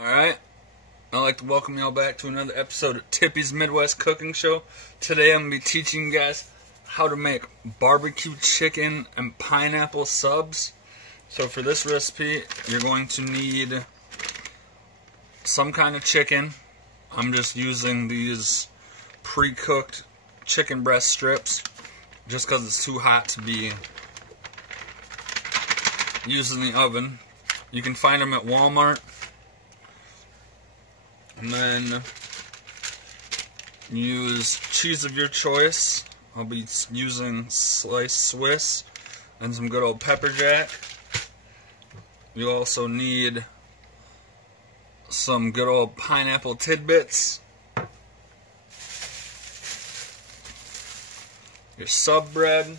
Alright, I'd like to welcome y'all back to another episode of Tippy's Midwest Cooking Show. Today I'm going to be teaching you guys how to make barbecue chicken and pineapple subs. So for this recipe, you're going to need some kind of chicken. I'm just using these pre-cooked chicken breast strips just because it's too hot to be used in the oven. You can find them at Walmart. And then use cheese of your choice. I'll be using sliced Swiss and some good old pepper jack. You also need some good old pineapple tidbits. Your sub bread.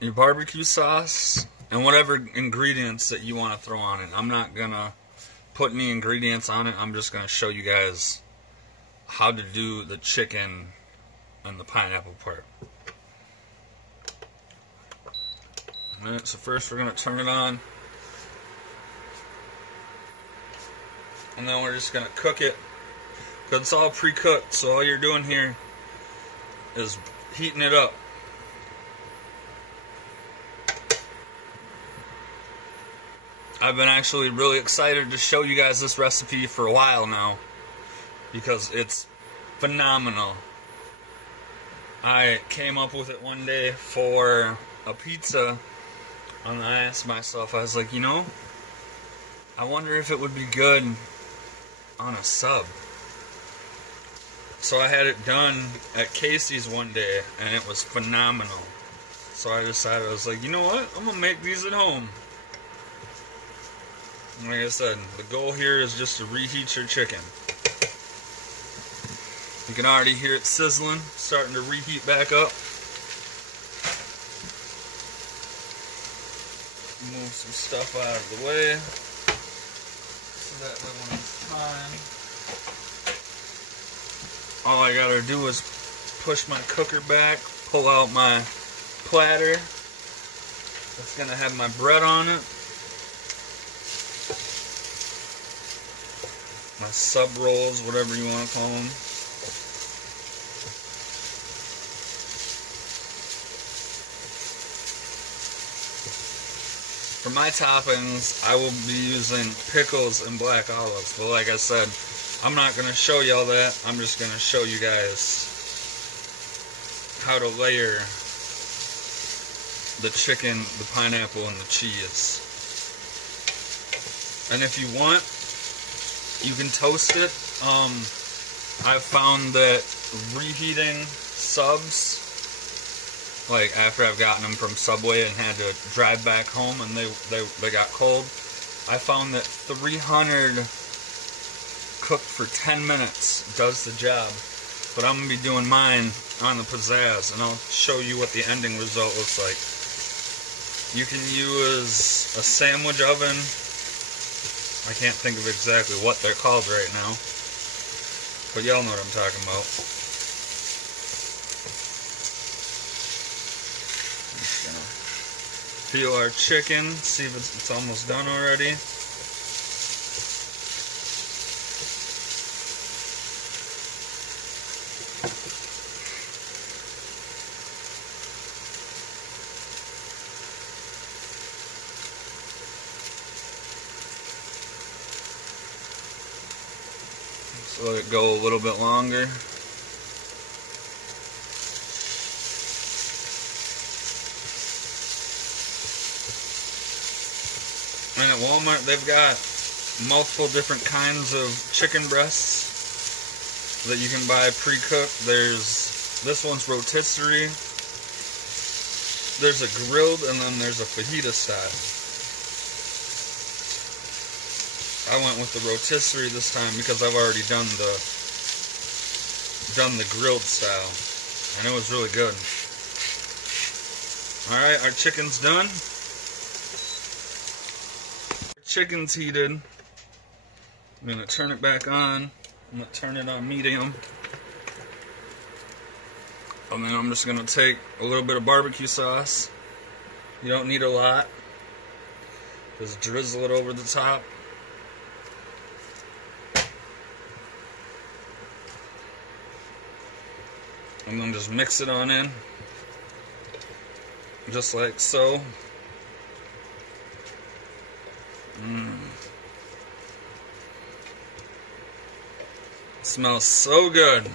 Your barbecue sauce. And whatever ingredients that you want to throw on it. I'm not gonna put any ingredients on it. I'm just going to show you guys how to do the chicken and the pineapple part. Alright, so first we're going to turn it on. And then we're just going to cook it. Because it's all pre-cooked, so all you're doing here is heating it up. I've been actually really excited to show you guys this recipe for a while now because it's phenomenal. I came up with it one day for a pizza and I asked myself, I was like, you know, I wonder if it would be good on a sub. So I had it done at Casey's one day and it was phenomenal. So I decided, I was like, you know what, I'm going to make these at home. Like I said, the goal here is just to reheat your chicken. You can already hear it sizzling, starting to reheat back up. Move some stuff out of the way so that one is fine. All I gotta do is push my cooker back, pull out my platter. That's gonna have my bread on it. My sub rolls, whatever you want to call them. For my toppings, I will be using pickles and black olives. But like I said, I'm not going to show you all that. I'm just going to show you guys how to layer the chicken, the pineapple, and the cheese. And if you want, you can toast it. I've found that reheating subs, like after I've gotten them from Subway and had to drive back home and they got cold, I found that 300 cooked for 10 minutes does the job. But I'm going to be doing mine on the pizzazz and I'll show you what the ending result looks like. You can use a sandwich oven. I can't think of exactly what they're called right now, but y'all know what I'm talking about. I'm just gonna peel our chicken, see if it's almost done already. So let it go a little bit longer. And at Walmart they've got multiple different kinds of chicken breasts that you can buy pre-cooked. This one's rotisserie. There's a grilled and then there's a fajita style. I went with the rotisserie this time because I've already done the grilled style, and it was really good. Alright, our chicken's done. Our chicken's heated. I'm going to turn it back on. I'm going to turn it on medium. And then I'm just going to take a little bit of barbecue sauce. You don't need a lot. Just drizzle it over the top. And then just mix it on in, just like so. It smells so good.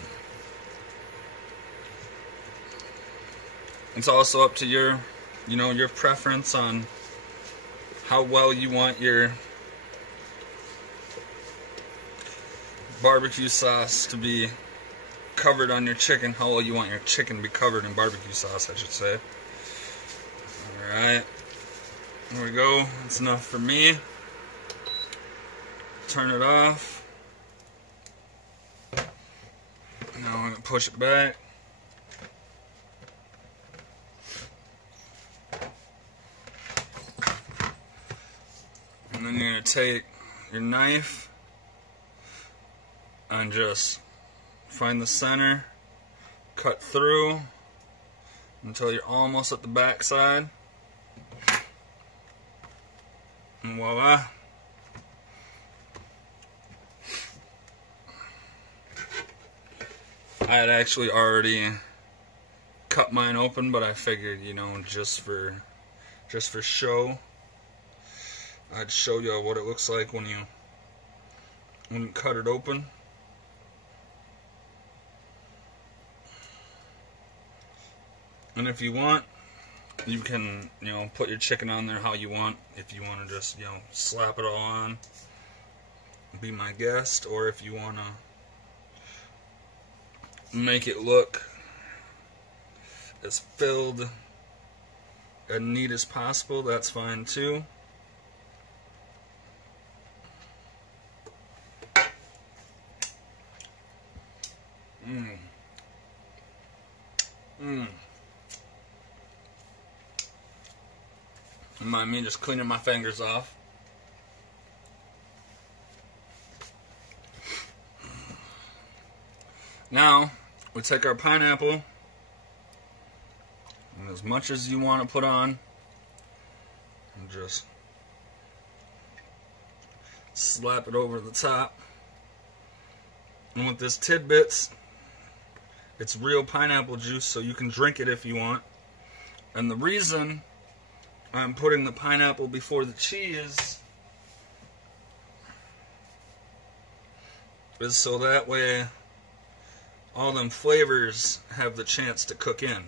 It's also up to your preference on how well you want your barbecue sauce to be covered on your chicken, how well you want your chicken to be covered in barbecue sauce, I should say. Alright, there we go. That's enough for me. Turn it off. Now I'm going to push it back. And then you're going to take your knife and just find the center, cut through until you're almost at the back side, and voila. I had actually already cut mine open, but I figured, just for show, I'd show you what it looks like when you cut it open. And if you want, you can, put your chicken on there how you want. If you want to just, slap it all on, be my guest. Or if you want to make it look as filled and neat as possible, that's fine too. Don't mind me just cleaning my fingers off. Now, we take our pineapple, and as much as you want to put on, and just slap it over the top. And with this Tidbits, it's real pineapple juice, so you can drink it if you want. And the reason I'm putting the pineapple before the cheese is so that way all them flavors have the chance to cook in.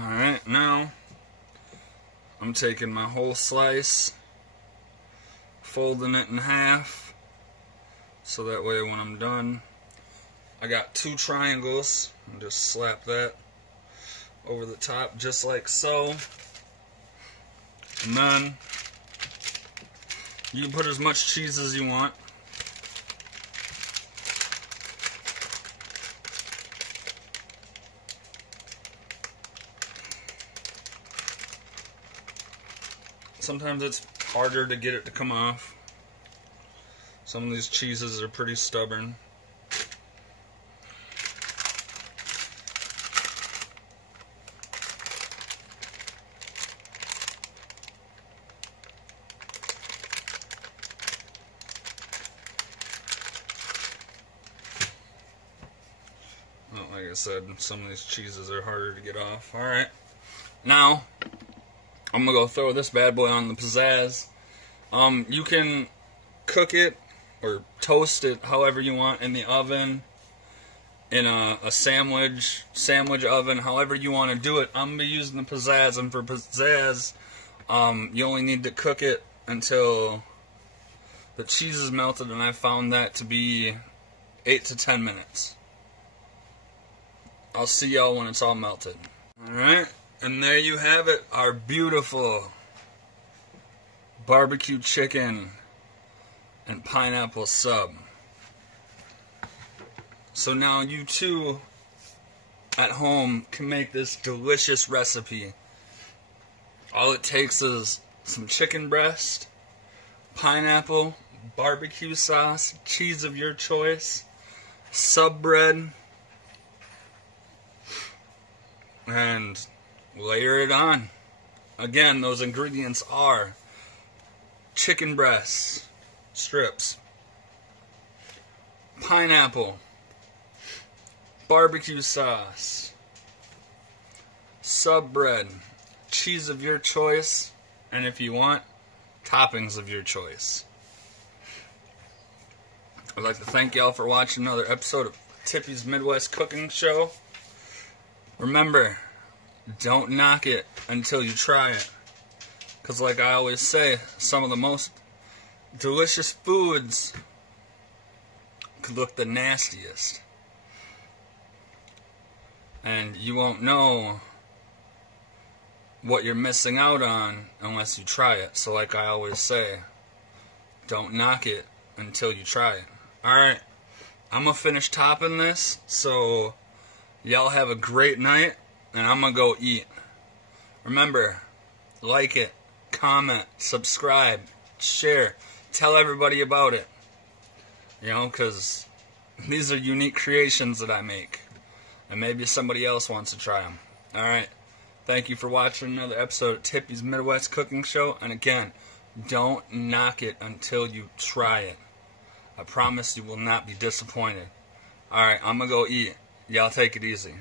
Alright, now I'm taking my whole slice, folding it in half, so that way when I'm done, I got 2 triangles, and just slap that over the top just like so. And then you can put as much cheese as you want. Sometimes it's harder to get it to come off. Some of these cheeses are pretty stubborn. Well, like I said, some of these cheeses are harder to get off. Alright, now I'm going to go throw this bad boy on the pizzazz. You can cook it or toast it however you want in the oven, in a sandwich oven, however you want to do it. I'm going to be using the pizzazz, and for pizzazz, you only need to cook it until the cheese is melted, and I found that to be 8 to 10 minutes. I'll see y'all when it's all melted. Alright, and there you have it, our beautiful barbecue chicken and pineapple sub. So now you too at home can make this delicious recipe. All it takes is some chicken breast, pineapple, barbecue sauce, cheese of your choice, sub bread, and layer it on. Again, those ingredients are chicken breast strips, pineapple, barbecue sauce, sub bread, cheese of your choice, and if you want, toppings of your choice. I'd like to thank y'all for watching another episode of Tippy's Midwest Cooking Show. Remember, don't knock it until you try it. Because like I always say, some of the most delicious foods could look the nastiest. And you won't know what you're missing out on unless you try it. So like I always say, don't knock it until you try it. Alright, I'm going to finish topping this, so y'all have a great night, and I'm going to go eat. Remember, like it, comment, subscribe, share, tell everybody about it. You know, because these are unique creations that I make, and maybe somebody else wants to try them. Alright, thank you for watching another episode of Tippy's Midwest Cooking Show, and again, don't knock it until you try it. I promise you will not be disappointed. Alright, I'm going to go eat. Y'all take it easy.